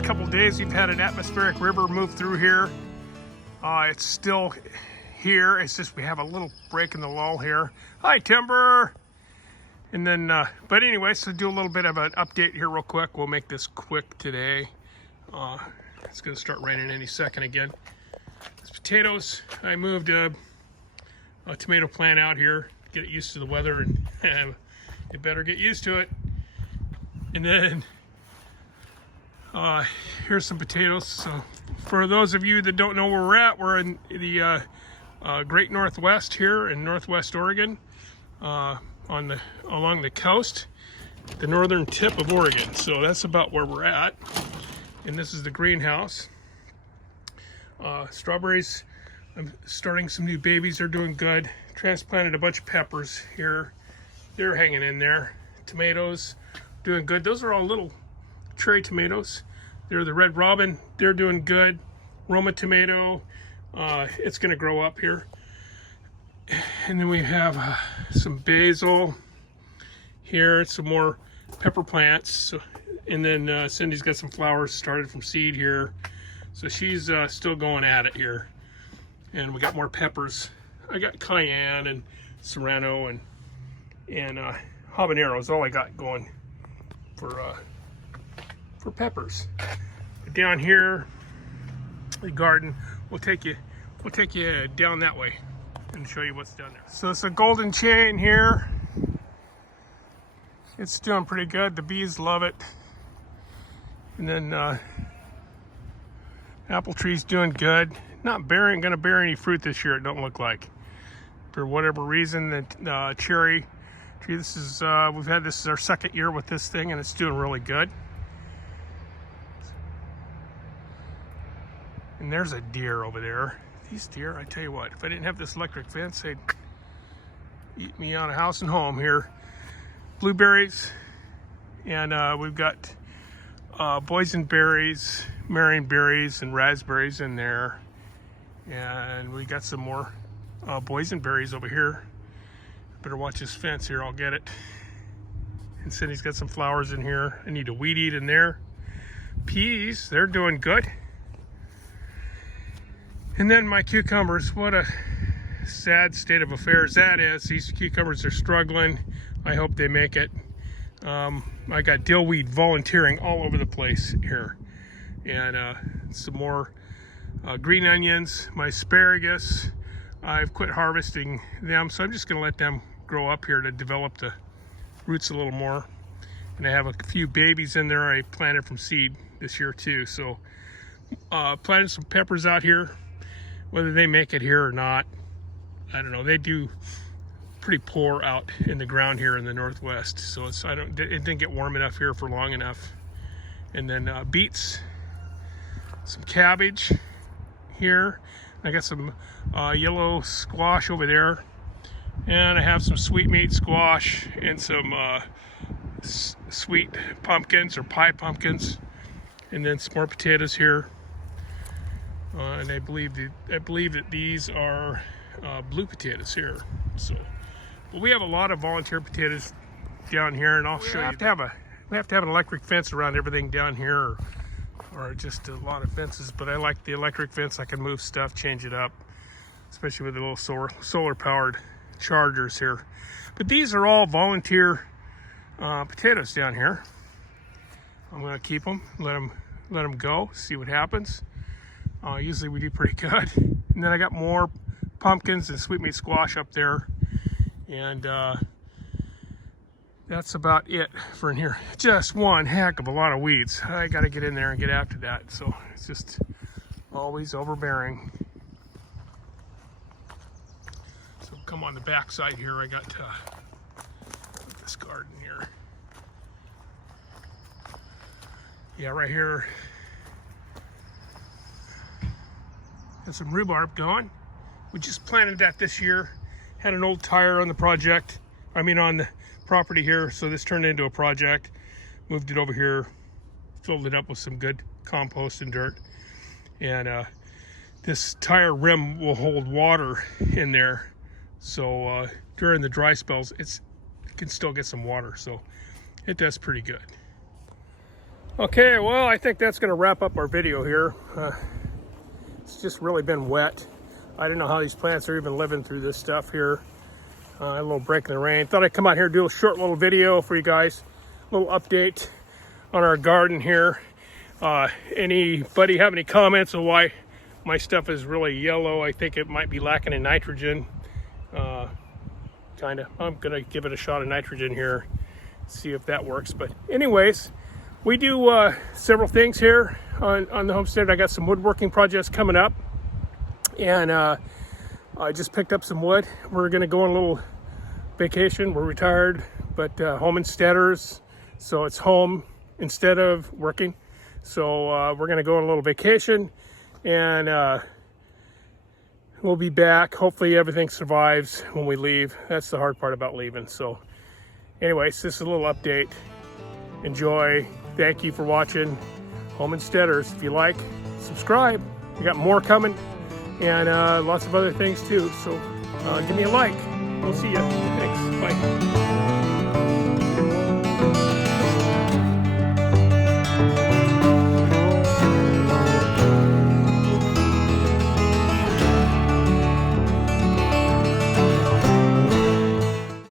last couple of days we've had an atmospheric river move through here. It's still here. It's just we have a little break in the lull here. Hi, Timber. And then, but anyway, so do a little bit of an update here real quick. We'll make this quick today. It's going to start raining any second again. These potatoes, I moved a tomato plant out here, get it used to the weather, and it better get used to it. And then here's some potatoes. So for those of you that don't know where we're in the Great Northwest here in Northwest Oregon, along the coast, the northern tip of Oregon. So that's about where we're at. And this is the greenhouse. Strawberries, I'm starting some new babies. They're doing good. Transplanted a bunch of peppers here. They're hanging in there. Tomatoes, doing good. Those are all little cherry tomatoes. They're the Red Robin. They're doing good. Roma tomato. It's going to grow up here. And then we have some basil here. Some more pepper plants. So, and then Cindy's got some flowers started from seed here. So she's still going at it here. And we got more peppers. I got cayenne and serrano and habanero is all I got going for peppers. But down here, the garden, we'll take you down that way and show you what's down there. So it's a golden chain here. It's doing pretty good. The bees love it. And then apple tree's doing good. Not gonna bear any fruit this year, it don't look like. For whatever reason, the cherry tree, this is our second year with this thing, and it's doing really good. And there's a deer over there. These deer, I tell you what, if I didn't have this electric fence, they'd eat me out of house and home here. Blueberries, and we've got boysenberries, marionberries, and raspberries in there. And we got some more boysenberries over here. Better watch this fence here, I'll get it. And Cindy's got some flowers in here. I need to weed eat in there. Peas, they're doing good. And then my cucumbers, what a sad state of affairs that is. These cucumbers are struggling. I hope they make it. I got dillweed volunteering all over the place here. And some more green onions, my asparagus. I've quit harvesting them, so I'm just going to let them grow up here to develop the roots a little more. And I have a few babies in there I planted from seed this year too. So planted some peppers out here. Whether they make it here or not, I don't know. They do pretty poor out in the ground here in the Northwest. So it didn't get warm enough here for long enough. And then beets, some cabbage here. I got some yellow squash over there, and I have some sweet meat squash and some sweet pumpkins or pie pumpkins, and then some more potatoes here. And I believe that these are blue potatoes here. So, but we have a lot of volunteer potatoes down here, and I'll show you. We have to have an electric fence around everything down here, or just a lot of fences. But I like the electric fence. I can move stuff, change it up, especially with the little solar powered chargers here. But these are all volunteer potatoes down here. I'm going to keep them, let them go, see what happens. Usually we do pretty good. And then I got more pumpkins and sweet meat squash up there, and that's about it for in here. Just one heck of a lot of weeds. I got to get in there and get after that. So it's just always overbearing. So come on the back side here. I got this garden here. Yeah, right here. Got some rhubarb going. We just planted that this year. Had an old tire on the project. on the property here, so this turned into a project. Moved it over here, filled it up with some good compost and dirt, and this tire rim will hold water in there, so during the dry spells it can still get some water, so it does pretty good. Okay, well, I think that's going to wrap up our video here. It's just really been wet. I don't know how these plants are even living through this stuff here. A little break in the rain. Thought I'd come out here and do a short little video for you guys. A little update on our garden here. Anybody have any comments on why my stuff is really yellow? I think it might be lacking in nitrogen. Kinda. I'm gonna give it a shot of nitrogen here, see if that works. But anyways, we do several things here on the homestead. I got some woodworking projects coming up, and I just picked up some wood. We're gonna go on a little vacation. We're retired, but homesteaders, so it's home instead of working. So we're gonna go on a little vacation, and we'll be back. Hopefully everything survives when we leave. That's the hard part about leaving. So anyways, this is a little update. Enjoy. Thank you for watching Homesteaders. If you like, subscribe. We got more coming, and lots of other things too. So give me a like. We'll see you. Thanks. Bye.